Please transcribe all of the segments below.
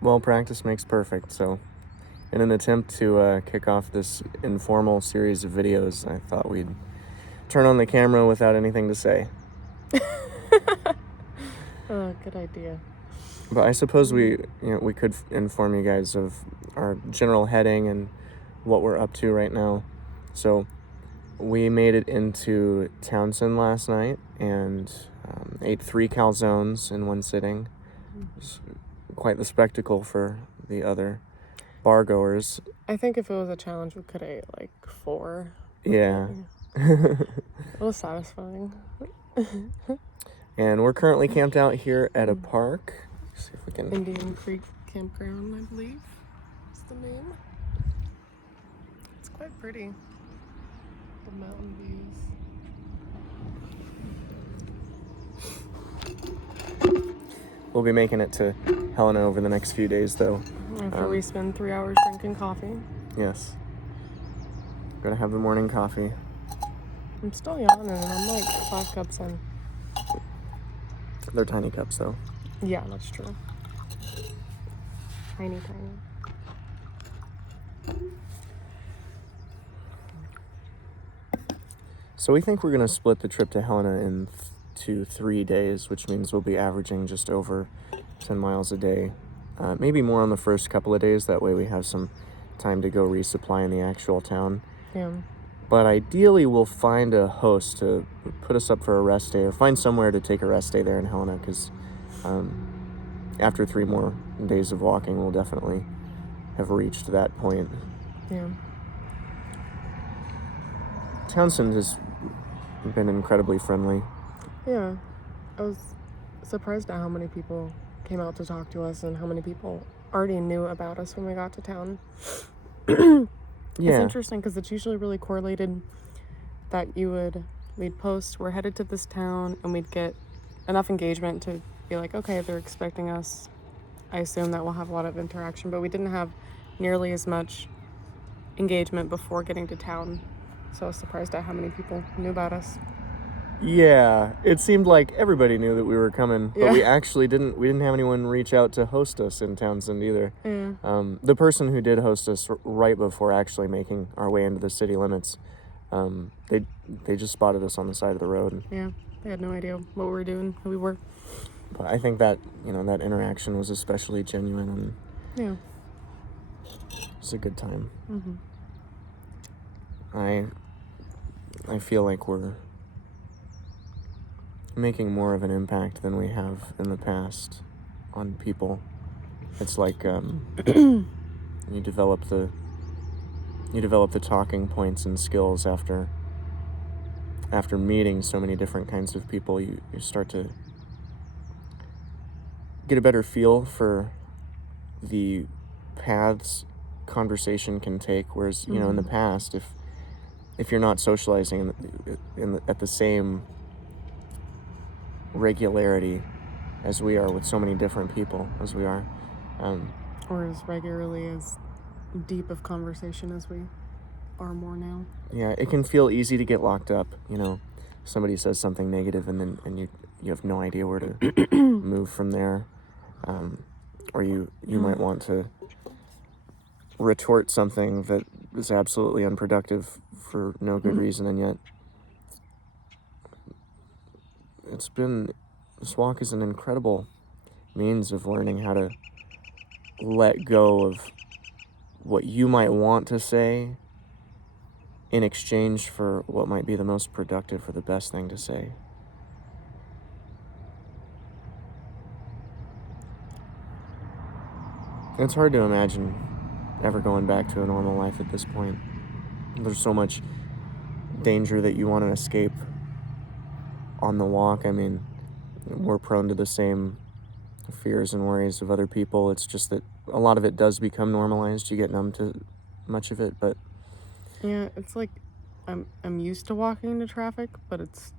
Well, practice makes perfect, so in an attempt to kick off this informal series of videos, I thought we'd turn on the camera without anything to say. Oh, good idea. But I suppose we could inform you guys of our general heading and what we're up to right now. So we made it into Townsend last night and ate 3 calzones in one sitting. It was quite the spectacle for the other bar goers. I think if it was a challenge, we could have ate like 4. Yeah. It was satisfying. And we're currently camped out here at a park. Let's see if we can... Indian Creek Campground, I believe is the name. It's quite pretty. The mountain views. We'll be making it to Helena over the next few days, though. After we spend 3 hours drinking coffee. Yes. Gotta have the morning coffee. I'm still yawning, and I'm like 5 cups in. They're tiny cups, though. Yeah, that's true. Tiny. So we think we're going to split the trip to Helena into 3 days, which means we'll be averaging just over 10 miles a day. Maybe more on the first couple of days. That way we have some time to go resupply in the actual town. Yeah. But ideally, we'll find a host to put us up for a rest day, or find somewhere to take a rest day there in Helena, because after 3 more days of walking, we'll definitely have reached that point. Yeah. Townsend has been incredibly friendly. Yeah. I was surprised at how many people came out to talk to us and how many people already knew about us when we got to town. Yeah. It's interesting because it's usually really correlated that we'd post, we're headed to this town, and we'd get enough engagement to be like, okay, they're expecting us. I assume that we'll have a lot of interaction, but we didn't have nearly as much engagement before getting to town. So I was surprised at how many people knew about us. Yeah, it seemed like everybody knew that we were coming, but Yeah. we actually didn't have anyone reach out to host us in Townsend either. Yeah. The person who did host us right before actually making our way into the city limits, they just spotted us on the side of the road. Yeah, they had no idea what we were doing, who we were. But I think that, that interaction was especially genuine, and Yeah. it was a good time. Mm-hmm. I feel like we're making more of an impact than we have in the past on people. It's like you develop the talking points and skills after meeting so many different kinds of people. You start to get a better feel for the paths conversation can take, whereas in the past, if you're not socializing at the same regularity as we are with so many different people as we are, or as regularly as deep of conversation as we are more now. Yeah, it can feel easy to get locked up. Somebody says something negative, and you have no idea where to move from there, or you might want to retort something that is absolutely unproductive for no good reason, and yet this walk is an incredible means of learning how to let go of what you might want to say in exchange for what might be the most productive or the best thing to say. It's hard to imagine ever going back to a normal life at this point. There's so much danger that you want to escape on the walk. I mean, we're prone to the same fears and worries of other people. It's just that a lot of it does become normalized. You get numb to much of it, but yeah, it's like I'm used to walking into traffic, but it's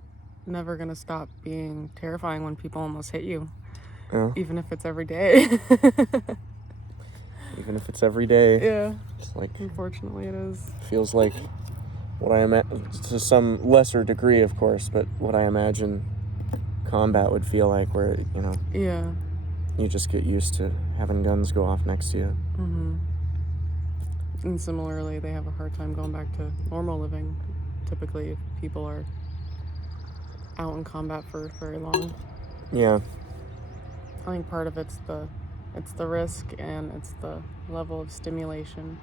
never gonna stop being terrifying when people almost hit you. Yeah. Even if it's every day. Even if it's every day. Yeah. It's like, unfortunately it is. Feels like what I to some lesser degree, of course, but what I imagine combat would feel like, where Yeah. you just get used to having guns go off next to you. Mm-hmm. And similarly, they have a hard time going back to normal living. Typically, if people are out in combat for very long. Yeah. I think part of it's the risk and it's the level of stimulation.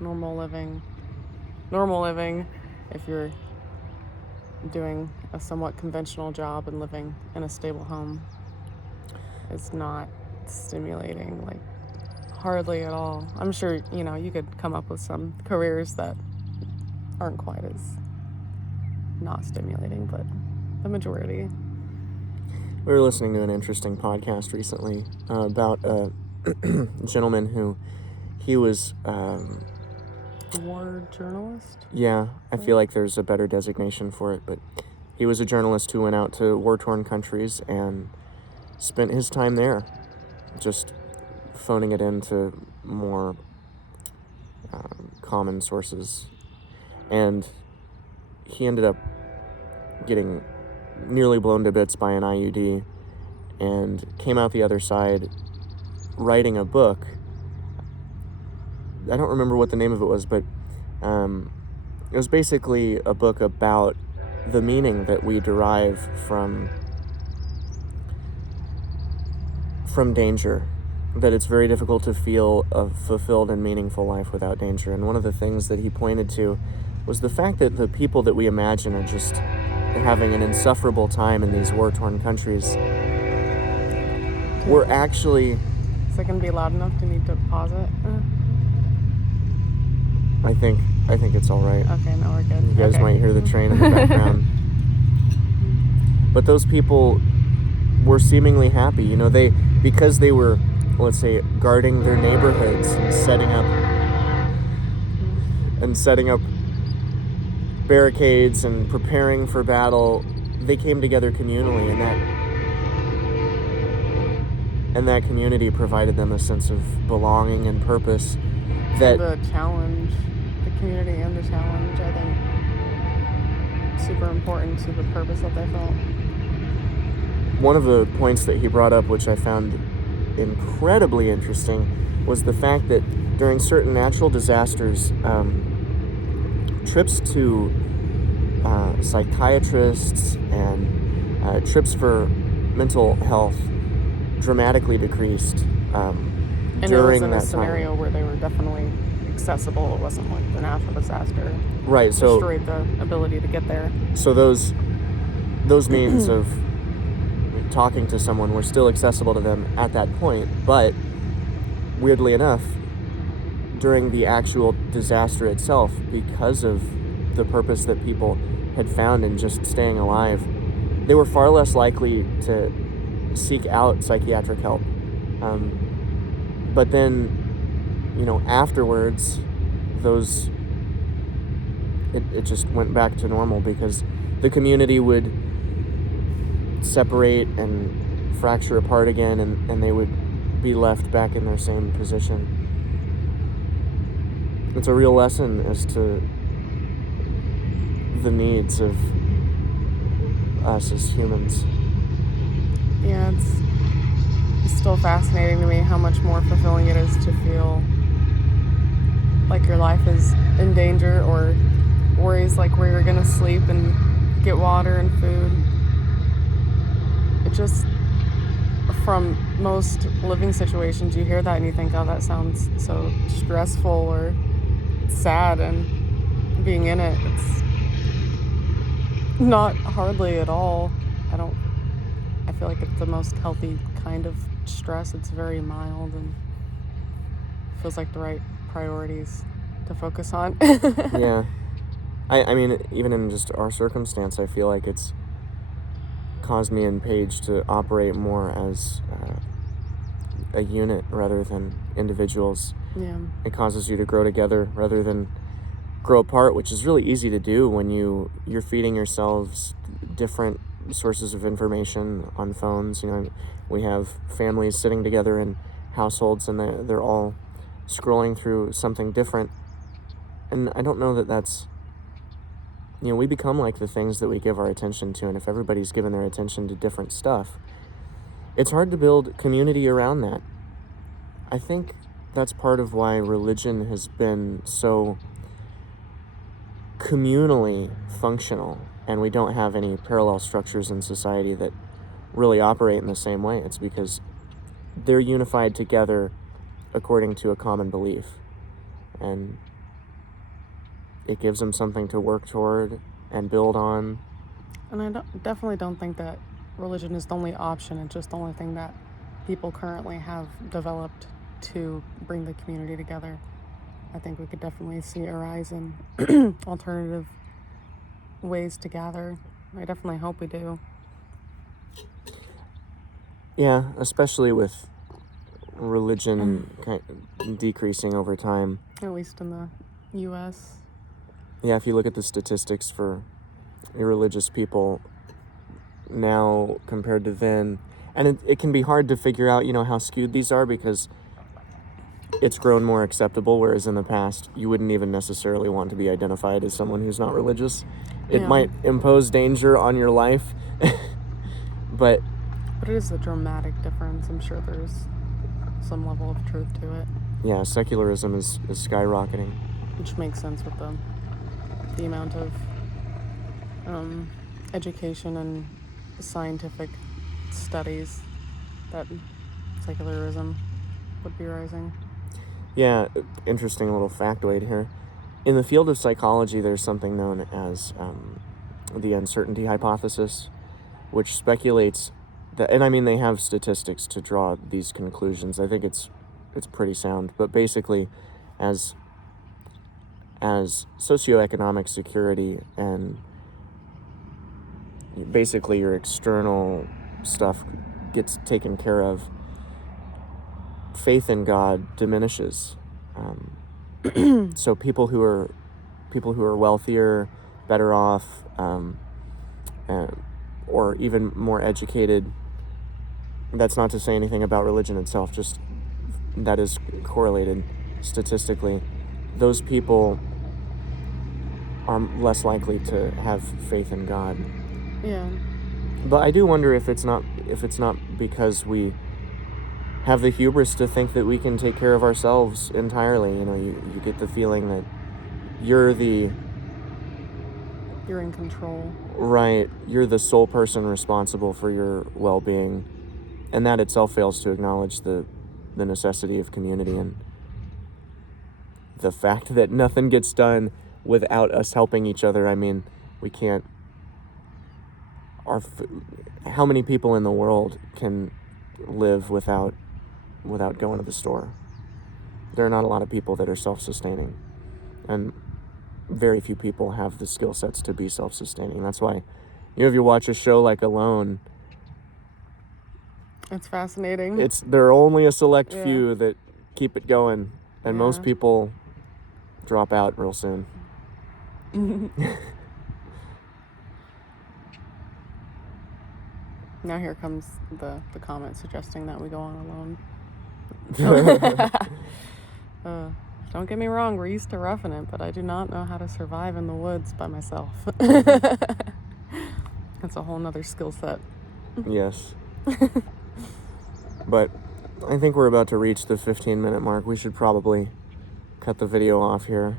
Normal living, if you're doing a somewhat conventional job and living in a stable home, is not stimulating, like hardly at all. I'm sure, you could come up with some careers that aren't quite as not stimulating, but the majority. We were listening to an interesting podcast recently about a gentleman who he was... war journalist? Yeah, I feel like there's a better designation for it, but he was a journalist who went out to war-torn countries and spent his time there, just phoning it into more common sources. And he ended up getting nearly blown to bits by an IUD and came out the other side writing a book. I don't remember what the name of it was, but it was basically a book about the meaning that we derive from danger, that it's very difficult to feel a fulfilled and meaningful life without danger. And one of the things that he pointed to was the fact that the people that we imagine are just having an insufferable time in these war-torn countries were actually... Is it going to be loud enough to need to pause it? I think it's all right. Okay, no, we're good. You guys might hear the train in the background. But those people were seemingly happy. Because they were, let's say, guarding their neighborhoods and setting up barricades and preparing for battle, they came together communally, and that community provided them a sense of belonging and purpose. That the challenge, the community and the challenge, I think, super important to the purpose that they felt. One of the points that he brought up, which I found incredibly interesting, was the fact that during certain natural disasters, trips to psychiatrists and trips for mental health dramatically decreased And during it was in that a scenario time. where they were definitely accessible. It wasn't like the natural disaster Right, so destroyed the ability to get there. So those means of talking to someone were still accessible to them at that point, but weirdly enough, during the actual disaster itself, because of the purpose that people had found in just staying alive, they were far less likely to seek out psychiatric help. But then, afterwards, it just went back to normal because the community would separate and fracture apart again, and they would be left back in their same position. It's a real lesson as to the needs of us as humans. Yeah, it's still fascinating to me how much more fulfilling it is to feel like your life is in danger, or worries like where you're gonna sleep and get water and food. It just, from most living situations, you hear that and you think, oh, that sounds so stressful or sad, and being in it, it's not hardly at all. I feel like it's the most healthy kind of stress. It's very mild and feels like the right priorities to focus on. Yeah. I mean, even in just our circumstance, I feel like it's caused me and Paige to operate more as a unit rather than individuals. Yeah. It causes you to grow together rather than grow apart, which is really easy to do when you're feeding yourselves different sources of information on phones. We have families sitting together in households, and they're all scrolling through something different. And I don't know that that's... we become like the things that we give our attention to, and if everybody's given their attention to different stuff, it's hard to build community around that. I think that's part of why religion has been so communally functional, and we don't have any parallel structures in society that really operate in the same way. It's because they're unified together according to a common belief, and it gives them something to work toward and build on. And I definitely don't think that religion is the only option. It's just the only thing that people currently have developed to bring the community together. I think we could definitely see a rise in alternative ways to gather. I definitely hope we do. Yeah, especially with religion decreasing over time. At least in the U.S. Yeah, if you look at the statistics for irreligious people now compared to then, and it can be hard to figure out, how skewed these are, because it's grown more acceptable, whereas in the past you wouldn't even necessarily want to be identified as someone who's not religious. It might impose danger on your life, but it is a dramatic difference. I'm sure there's some level of truth to it. Yeah, secularism is skyrocketing. Which makes sense with the amount of education and scientific studies that secularism would be rising. Yeah, interesting little factoid here. In the field of psychology, there's something known as the uncertainty hypothesis, which speculates that, and I mean, they have statistics to draw these conclusions. I think it's pretty sound, but basically, as socioeconomic security and basically your external stuff gets taken care of, faith in God diminishes. So people who are wealthier, better off, or even more educated. That's not to say anything about religion itself, just that is correlated statistically. Those people are less likely to have faith in God. Yeah. But I do wonder if it's not because we have the hubris to think that we can take care of ourselves entirely. You get the feeling that you're in control. Right. You're the sole person responsible for your well-being. And that itself fails to acknowledge the necessity of community and the fact that nothing gets done without us helping each other. I mean, we can't... How many people in the world can live without going to the store? There are not a lot of people that are self-sustaining, and very few people have the skill sets to be self-sustaining. That's why, if you watch a show like Alone, it's fascinating. There are only a select few that keep it going, and most people drop out real soon. Now here comes the comment suggesting that we go on Alone. Don't get me wrong, we're used to roughing it, but I do not know how to survive in the woods by myself. That's a whole nother skill set. Yes. But I think we're about to reach the 15-minute mark. We should probably cut the video off here.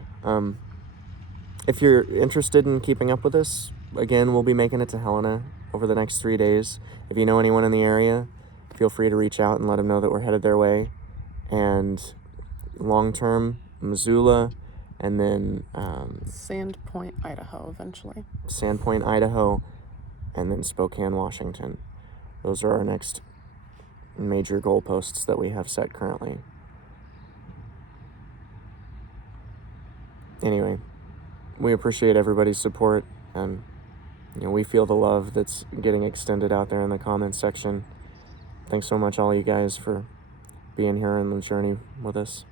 If you're interested in keeping up with us, again, we'll be making it to Helena over the next 3 days. If you know anyone in the area, feel free to reach out and let them know that we're headed their way. And long-term, Missoula, and then Sandpoint, Idaho, eventually. Sandpoint, Idaho, and then Spokane, Washington. Those are our next major goalposts that we have set currently. Anyway, we appreciate everybody's support, and we feel the love that's getting extended out there in the comments section. Thanks so much, all you guys, for being here on the journey with us.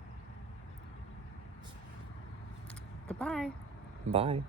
Goodbye. Bye.